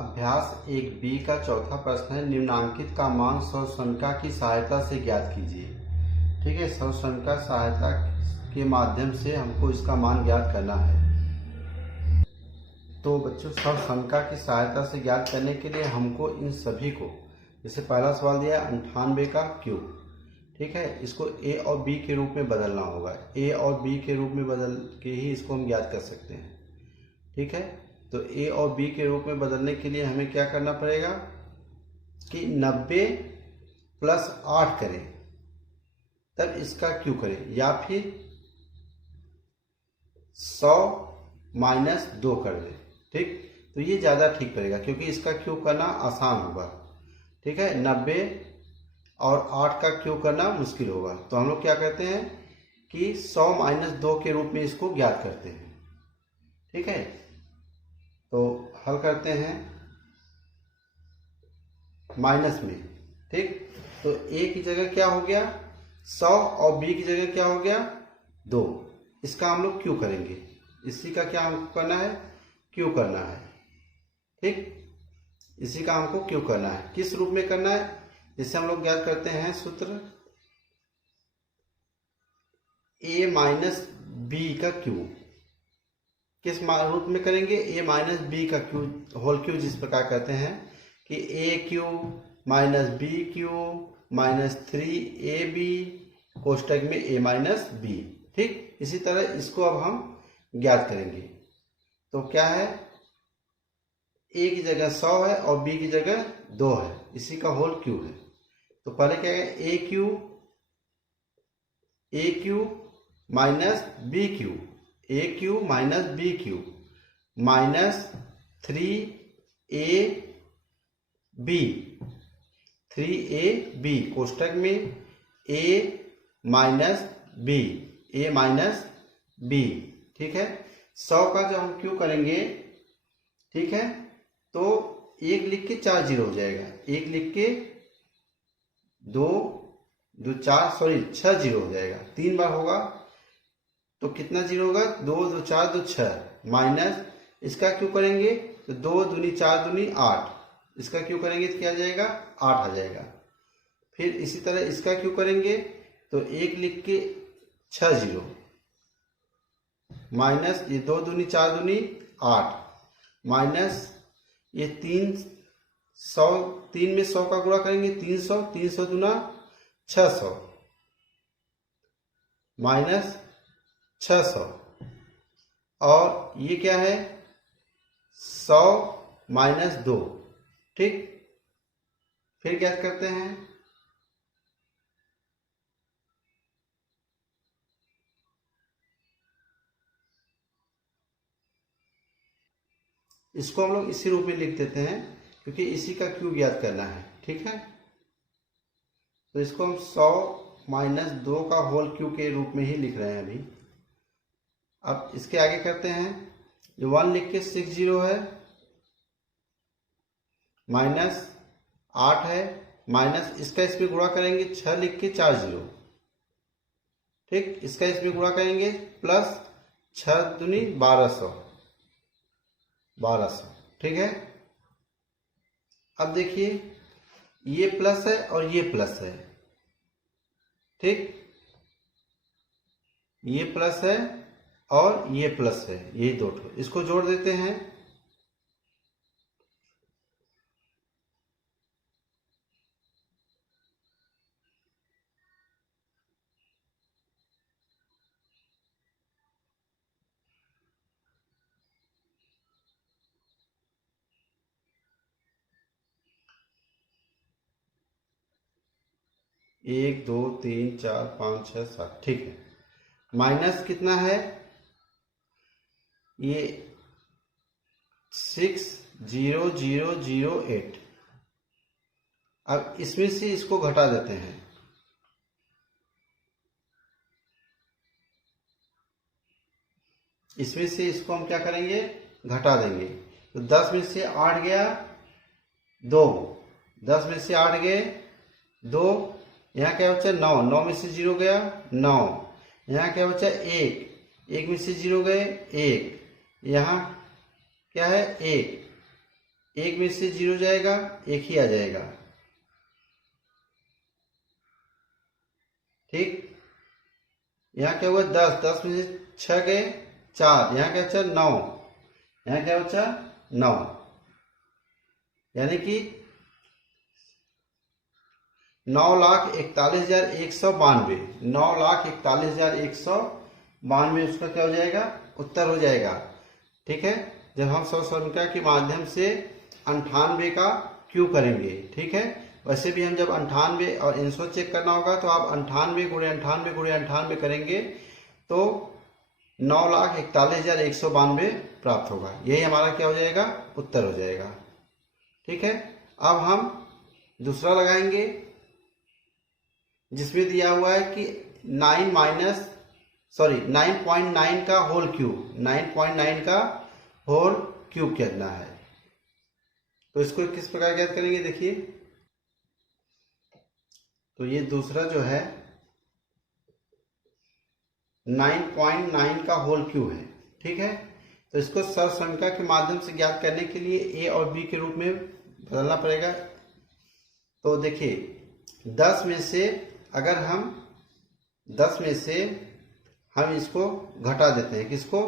अभ्यास 1B का चौथा प्रश्न है, निम्नांकित का मान सौसंख्या की सहायता से ज्ञात कीजिए। ठीक है, सौसंख्या सहायता के माध्यम से हमको इसका मान ज्ञात करना है। तो बच्चों, सौसंख्या की सहायता से ज्ञात करने के लिए हमको इन सभी को, जैसे पहला सवाल दिया 98 का क्यूब, ठीक है, इसको a और b के रूप में बदलना होगा। a और b के रूप में बदल के ही इसको हम ज्ञात कर सकते हैं। ठीक है, तो a और b के रूप में बदलने के लिए हमें क्या करना पड़ेगा कि 90 प्लस 8 करें, तब इसका क्यू करें, या फिर 100 माइनस 2 कर दें। ठीक, तो ये ज़्यादा ठीक पड़ेगा क्योंकि इसका क्यू करना आसान होगा। ठीक है, 90 और 8 का क्यू करना मुश्किल होगा। तो हम लोग क्या करते हैं कि 100 माइनस 2 के रूप में इसको ज्ञात करते हैं। ठीक है, तो हल करते हैं माइनस में। ठीक, तो a की जगह क्या हो गया 100 और b की जगह क्या हो गया 2। इसका हम लोग क्यू करेंगे, इसी का क्या हमको करना है क्यू करना है। ठीक, इसी का हमको क्यू करना है। किस रूप में करना है, जिससे हम लोग ज्ञात करते हैं सूत्र a माइनस बी का क्यू। किस रूप में करेंगे, a माइनस बी का क्यू होल क्यू, जिस प्रकार कहते हैं कि a cube minus b cube minus 3ab कोष्टक में a माइनस बी। ठीक, इसी तरह इसको अब हम ज्ञात करेंगे। तो क्या है, a की जगह 100 है और b की जगह 2 है, इसी का होल क्यू है। तो पहले क्या है a cube minus b cube, a cube minus b cube minus 3ab कोष्टक में a माइनस बी। ठीक है, 100 का जब हम क्यू करेंगे, ठीक है, तो 1 लिख के 4 जीरो हो जाएगा, 1 लिख के 6 जीरो हो जाएगा, 3 बार होगा तो कितना जीरो होगा 2 2 4 2 6 माइनस इसका क्यों करेंगे तो 2 दूनी 4 दूनी 8, इसका क्यों करेंगे तो क्या आ जाएगा 8 आ जाएगा। फिर इसी तरह इसका क्यों करेंगे तो 1 लिख के 6 जीरो माइनस ये 2 दूनी 4 दूनी 8 माइनस ये 3 में 100 का गुणा करेंगे 300 दूना 600 माइनस 600 और ये क्या है 100 माइनस 2। ठीक, फिर क्या करते हैं इसको हम लोग इसी रूप में लिख देते हैं क्योंकि इसी का क्यूब ज्ञात करना है। ठीक है, तो इसको हम 100 माइनस 2 का होल क्यूब के रूप में ही लिख रहे हैं अभी। अब इसके आगे करते हैं, जो 1 लिख के 6 जीरो है माइनस 8 है माइनस इसका इसमें गुणा करेंगे 6 लिख के 4 जीरो। ठीक, इसका इसमें गुणा करेंगे प्लस 6 दूनी 1200। ठीक है, अब देखिए ये प्लस है और ये प्लस है। ठीक, ये प्लस है और ये प्लस है, ये दो ठो इसको जोड़ देते हैं। एक 2 3 4 5 6 7। ठीक है, माइनस कितना है ये 60008। अब इसमें से इसको घटा देते हैं, इसमें से इसको हम क्या करेंगे घटा देंगे। तो 10 में से 8 गया 2, 10 में से 8 गए 2, यहाँ क्या बचा 9, 9 में से 0 गया 9, यहाँ क्या बचा 1, 1 में से 0 गए 1, यहाँ क्या है 1, एक में से 0 जाएगा, एक ही आ जाएगा। ठीक, यहाँ क्या हुआ 10, 10 में से 6 गए 4, यहाँ क्या बचा 9, यहाँ क्या बचा 9, यानी कि 9,41,192, 9,41,192 उसका क्या हो जाएगा, उत्तर हो जाएगा। ठीक है, जब हम सरलता के माध्यम से 98 का क्यू करेंगे। ठीक है, वैसे भी हम जब 98 और आंसर चेक करना होगा तो आप 98 गुणे 98 गुणे 98 करेंगे तो 9,41,192 प्राप्त होगा। यही हमारा क्या हो जाएगा, उत्तर हो जाएगा। ठीक है, अब हम दूसरा लगाएंगे जिसमें दिया हुआ है कि 9.9 का होल क्यूब, 9.9 का होल क्यूब कितना है। तो इसको किस प्रकार ज्ञात करेंगे, देखिए। तो ये दूसरा जो है 9.9 का होल क्यूब है। ठीक है, तो इसको सरसंख्या के माध्यम से ज्ञात करने के लिए ए और बी के रूप में बदलना पड़ेगा। तो देखिए 10 में से अगर हम 10 में से हम इसको घटा देते हैं, किसको,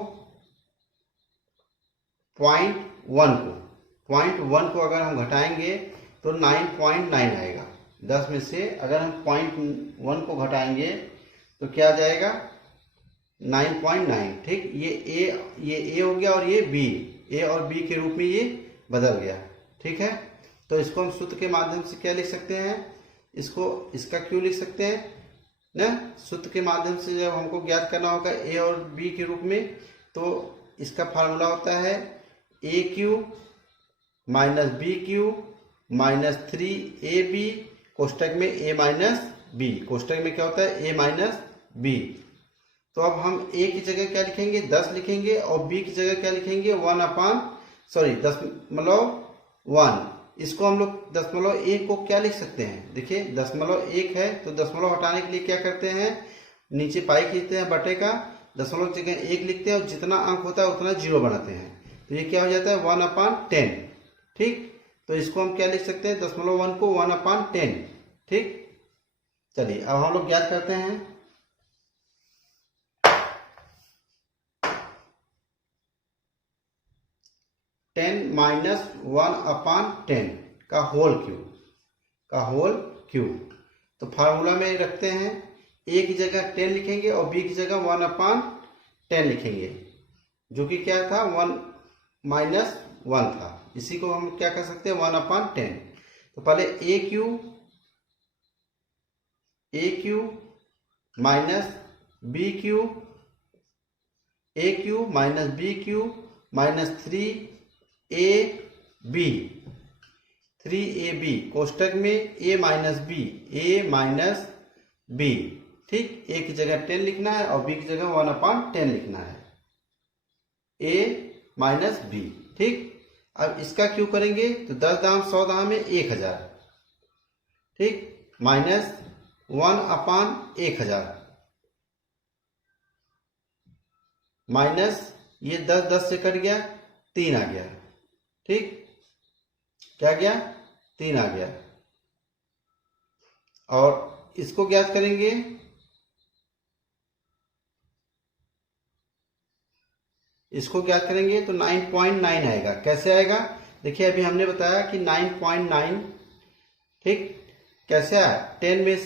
0.1 को अगर हम घटाएंगे तो 9.9 आएगा। 10 में से अगर हम 0.1 को घटाएंगे तो क्या आ जाएगा 9.9। ठीक, ये ए हो गया और ये बी, ए और बी के रूप में ये बदल गया। ठीक है, तो इसको हम सूत्र के माध्यम से क्या लिख सकते हैं, इसको इसका क्यों लिख सकते हैं ना, सूत्र के माध्यम से जब हमको ज्ञात करना होगा ए और बी के रूप में, तो इसका फार्मूला होता है a cube minus b cube minus 3ab कोष्टक में a माइनस बी, कोष्टक में क्या होता है a माइनस बी। तो अब हम a की जगह क्या लिखेंगे, 10 लिखेंगे और b की जगह क्या लिखेंगे 10.1। इसको हम लोग 0.1 को क्या लिख सकते हैं, देखिए 0.1 है तो दशमलव हटाने के लिए क्या करते हैं, नीचे पाई खींचते हैं बटे का, दशमलव की जगह 1 लिखते हैं और जितना अंक होता है उतना 0 बनाते हैं, तो ये क्या हो जाता है 1/10। ठीक, तो इसको हम क्या लिख सकते हैं, 0.1 को 1/10। ठीक, चलिए अब हम लोग ज्ञात करते हैं। -1/10 का होल क्यूब, तो फार्मूला में रखते हैं, ए की जगह 10 लिखेंगे और बी की जगह 1/10 लिखेंगे, जो कि क्या था 1 था। इसी को हम क्या कर सकते हैं 1/10। तो पहले a cube minus b cube, a cube minus b cube minus 3ab कोष्टक में a माइनस बी। ठीक, a की जगह 10 लिखना है और b की जगह 1/10 लिखना है, a माइनस बी। ठीक, अब इसका क्यों करेंगे तो 10 दाम 100 दाम में 1000। ठीक, माइनस 1/1000 माइनस ये 10 से कट गया 3 आ गया। ठीक, क्या गया 3 आ गया, और इसको ज्ञात करेंगे, तो 9.9 आएगा। कैसे आएगा, देखिए अभी हमने बताया कि 9.9। ठीक, कैसे आया, 10 में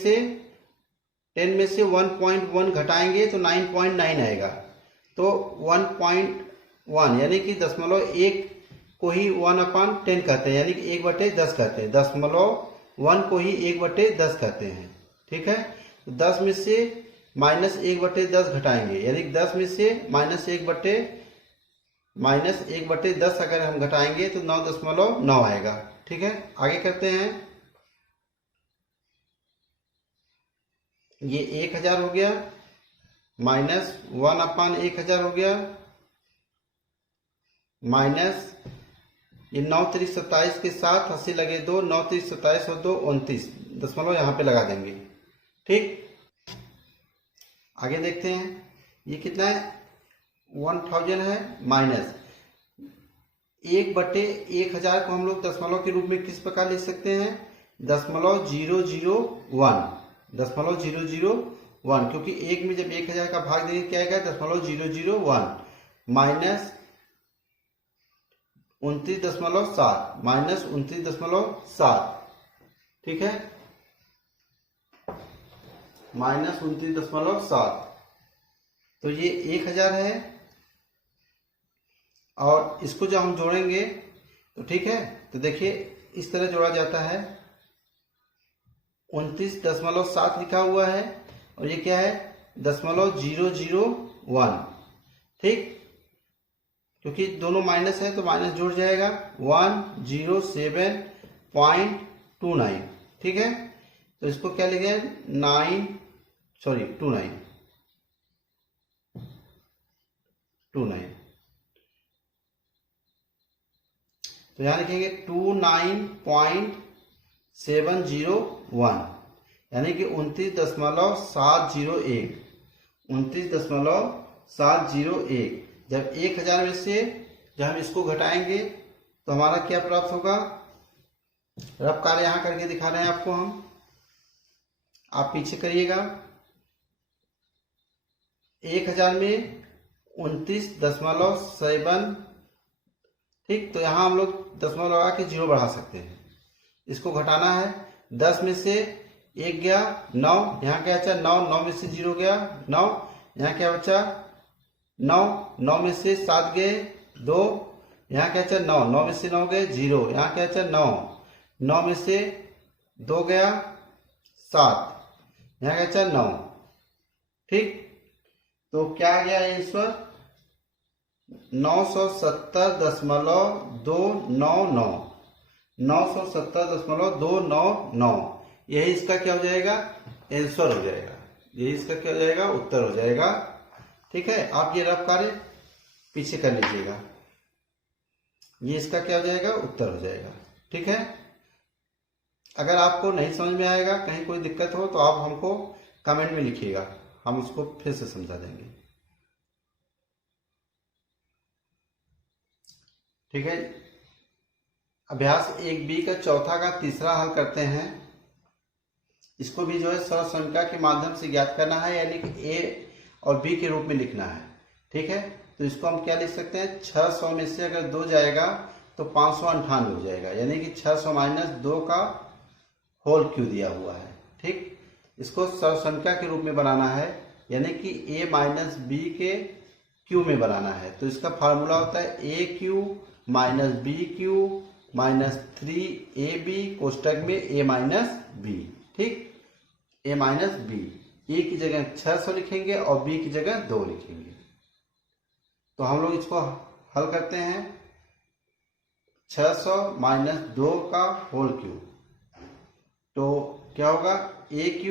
से 1.1 घटाएंगे तो 9.9 आएगा। तो 1.1 यानी कि 0.1 को ही 1/10 कहते हैं, यानी कि 1/10 कहते हैं, 0.1 को ही 1/10 कहते हैं। ठीक है, तो 10 में से -1/10 घटाएंगे, यानी 10 में से -1/10 अगर हम घटाएंगे तो 9.9 आएगा। ठीक है, आगे करते हैं, ये 1000 हो गया माइनस 1/1000 हो गया माइनस ये 9 3 27 के साथ 80 लगे 2, 9 3 27 और 2 29, दशमलव यहाँ पे लगा देंगे। ठीक, आगे देखते हैं, ये कितना है 1000 है माइनस 1/1000 को हम लोग दशमलव के रूप में किस प्रकार लिख सकते हैं? 0.001, 0.001, क्योंकि एक में जब 1000 का भाग देंगे क्या आएगा? 0.001 माइनस 29.7 माइनस 29.7, ठीक है, माइनस 29.7। तो ये 1000 है और इसको जब हम जोड़ेंगे तो ठीक है, तो देखिए इस तरह जोड़ा जाता है। 29.7 लिखा हुआ है और ये क्या है? 0.001, ठीक, क्योंकि दोनों माइनस है तो माइनस जुड़ जाएगा। 107.29, ठीक है, तो इसको क्या लिखेंगे? 29, तो यहां लिखेंगे 29.701, यानी कि 29.701, 29.701। जब 1000 में से जब हम इसको घटाएंगे तो हमारा क्या प्राप्त होगा? रफ कार्य यहां करके दिखा रहे हैं आपको हम, आप पीछे करिएगा। 1000 में 29.7, ठीक, तो यहां हम लोग दशमलव लगा के 0 बढ़ा सकते हैं। इसको घटाना है, 10 में से 1 गया 9, यहाँ क्या बचा? 9, 9 में से 0 गया 9, यहाँ क्या बचा? 9, 9 में से 7 गए 2, यहाँ क्या बचा? 9, 9 में से 9 गए 0, यहाँ क्या बचा? 9, 9 में से 2 गया 7, यहाँ क्या बचा? 9, ठीक, तो क्या आ गया आंसर? 970.299, 970.299, यही इसका क्या हो जाएगा? आंसर हो जाएगा, यही इसका क्या हो जाएगा? उत्तर हो जाएगा, ठीक है। आप ये रफ कार्य पीछे कर लीजिएगा, ये इसका क्या हो जाएगा? उत्तर हो जाएगा, ठीक है। अगर आपको नहीं समझ में आएगा, कहीं कोई दिक्कत हो तो आप हमको कमेंट में लिखिएगा, हम उसको फिर से समझा देंगे, ठीक है। अभ्यास 1B का चौथा का तीसरा हल करते हैं। इसको भी जो है सहसंख्या के माध्यम से ज्ञात करना है, यानी कि A और B के रूप में लिखना है, ठीक है। तो इसको हम क्या लिख सकते हैं? 600 में से अगर 2 जाएगा तो 598 हो जाएगा, यानी कि 600 माइनस 2 का होल क्यू दिया हुआ है, ठीक। इसको सहसंख्या के रूप में बनाना है, यानी कि A माइनस B के क्यू में बनाना है। तो इसका फार्मूला होता है AQ minus BQ minus 3AB कोष्टक में A माइनस B, ठीक, A माइनस B। A की जगह 600 लिखेंगे और B की जगह 2 लिखेंगे। तो हम लोग इसको हल करते हैं। 600 माइनस 2 का होल क्यू, तो क्या होगा? AQ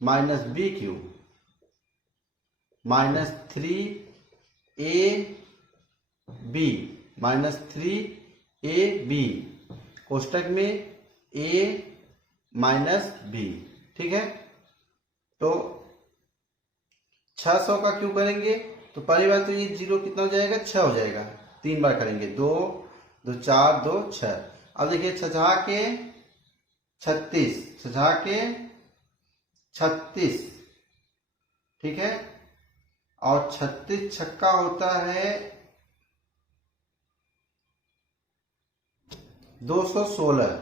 minus BQ minus 3AB minus 3AB कोष्टक में A माइनस B, ठीक है। तो 600 का क्यों करेंगे? तो पहली बार तो ये 0 कितना हो जाएगा? 6 हो जाएगा। 3 बार करेंगे, 2 2 4 2 6। अब देखिए 6 के 36, 6 के 36, ठीक है, और 36 छक्का होता है 216,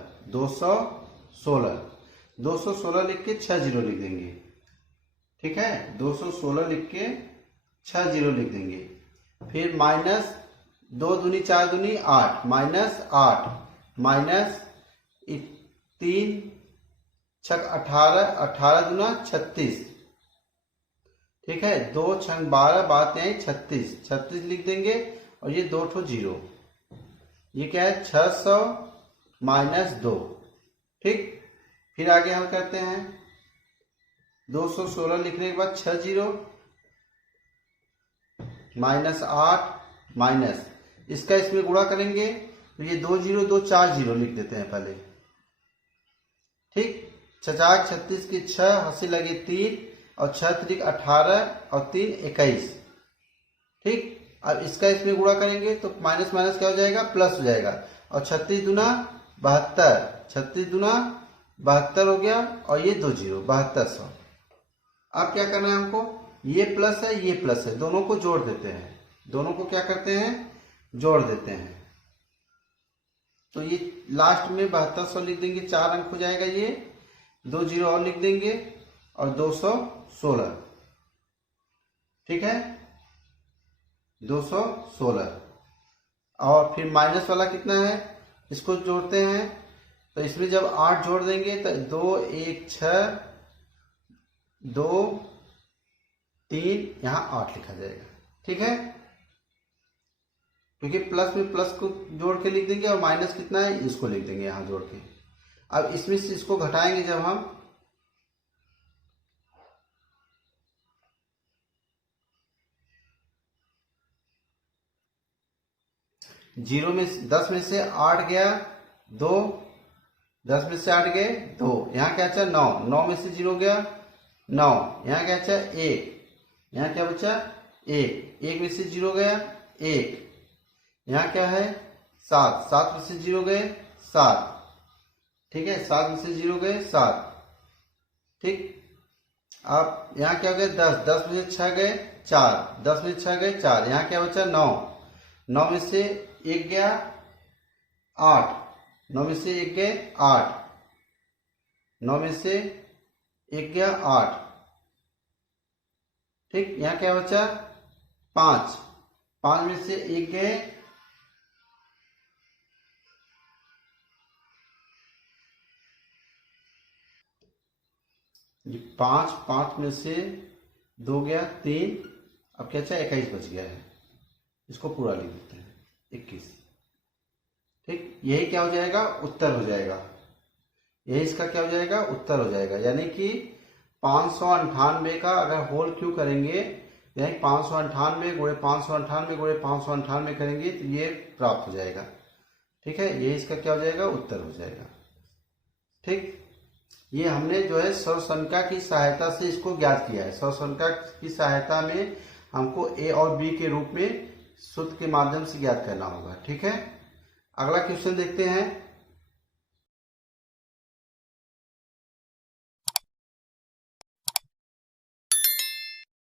216 लिख के 6 0 लिख देंगे, ठीक है, 216 लिख के 6 0 लिख देंगे। फिर माइनस 2 दूनी 4 दूनी 8, माइनस 8 माइनस 3 छक 18, 18 दूना 36, ठीक है, 2 छक 12 बात है 36, 36 लिख देंगे और ये 2 ठो 0, ये क्या है? 600 माइनस 2, ठीक। फिर आगे हम करते हैं 216 लिखने के बाद 6 0 माइनस 8 माइनस इसका इसमें गुणा करेंगे तो ये 2 0 2 4 0 लिख देते हैं पहले, ठीक। 6 36 की 6 हंसी लगी 3 और 6 3 18 और 3 21, ठीक, अब इसका इसमें गुणा करेंगे तो माइनस माइनस क्या हो जाएगा, प्लस हो जाएगा। और 36 दूना 72, 36 दूना 72 हो गया, और ये 2 जीरो 7200। अब क्या करना है हमको, ये प्लस है ये प्लस है, दोनों को जोड़ देते हैं। दोनों को क्या करते हैं, जोड़ देते हैं। तो ये लास्ट में 7200 लिख देंगे, 4 अंक हो जाएगा ये, 2 जीरो और लिख देंगे, और 216। ठीक है, 216। और फिर माइनस वाला कितना है, इसको जोड़ते हैं। तो इसमें जब 8 जोड़ देंगे तो 2 1 6 2 3, यहाँ 8 लिखा जाएगा। ठीक है, क्योंकि प्लस में प्लस को जोड़ के लिख देंगे, और माइनस कितना है इसको लिख देंगे यहाँ जोड़ के। अब इसमें से इसको घटाएंगे जब हम, जीरो में 10 में से 8 गया 2, 10 में से 8 गए 2, यहाँ क्या बचा 9, 9 में से 0 गया 9, यहाँ क्या बचा 1, यहाँ क्या बचा 1, 1 में से 0 गया 1, यहाँ क्या है 7, 7 में से 0 गए 7। ठीक है, 7 में से 0 गए 7। ठीक, अब यहाँ क्या हो गया 10, 10 में से 6 गए 4, 10 में से 6 गए 4, यहाँ क्या बचा 9, 9 में से 1 गया 8, 9 में से 1 गए 8, 9 में से 1 गया 8। ठीक, यहाँ क्या बचा 5, 5 में से 1 गए 5, 5 में से 2 गया 3, अब क्या बचा 21 बच गया है, इसको पूरा लिख देते हैं 21। ठीक, यही क्या हो जाएगा, उत्तर हो जाएगा। यही इसका क्या हो जाएगा, उत्तर हो जाएगा। यानी कि 598 का अगर होल क्यू करेंगे, यानी 598 गुणे 598 गुणे 598 करेंगे तो ये प्राप्त हो जाएगा। ठीक है, ये इसका क्या हो जाएगा, उत्तर हो जाएगा। ठीक, ये हमने जो है सर्वसंख्या की सहायता से इसको ज्ञात किया है। सर्वसंख्या की सहायता में हमको ए और बी के रूप में सूत्र के माध्यम से ज्ञात करना होगा। ठीक है, अगला क्वेश्चन देखते हैं।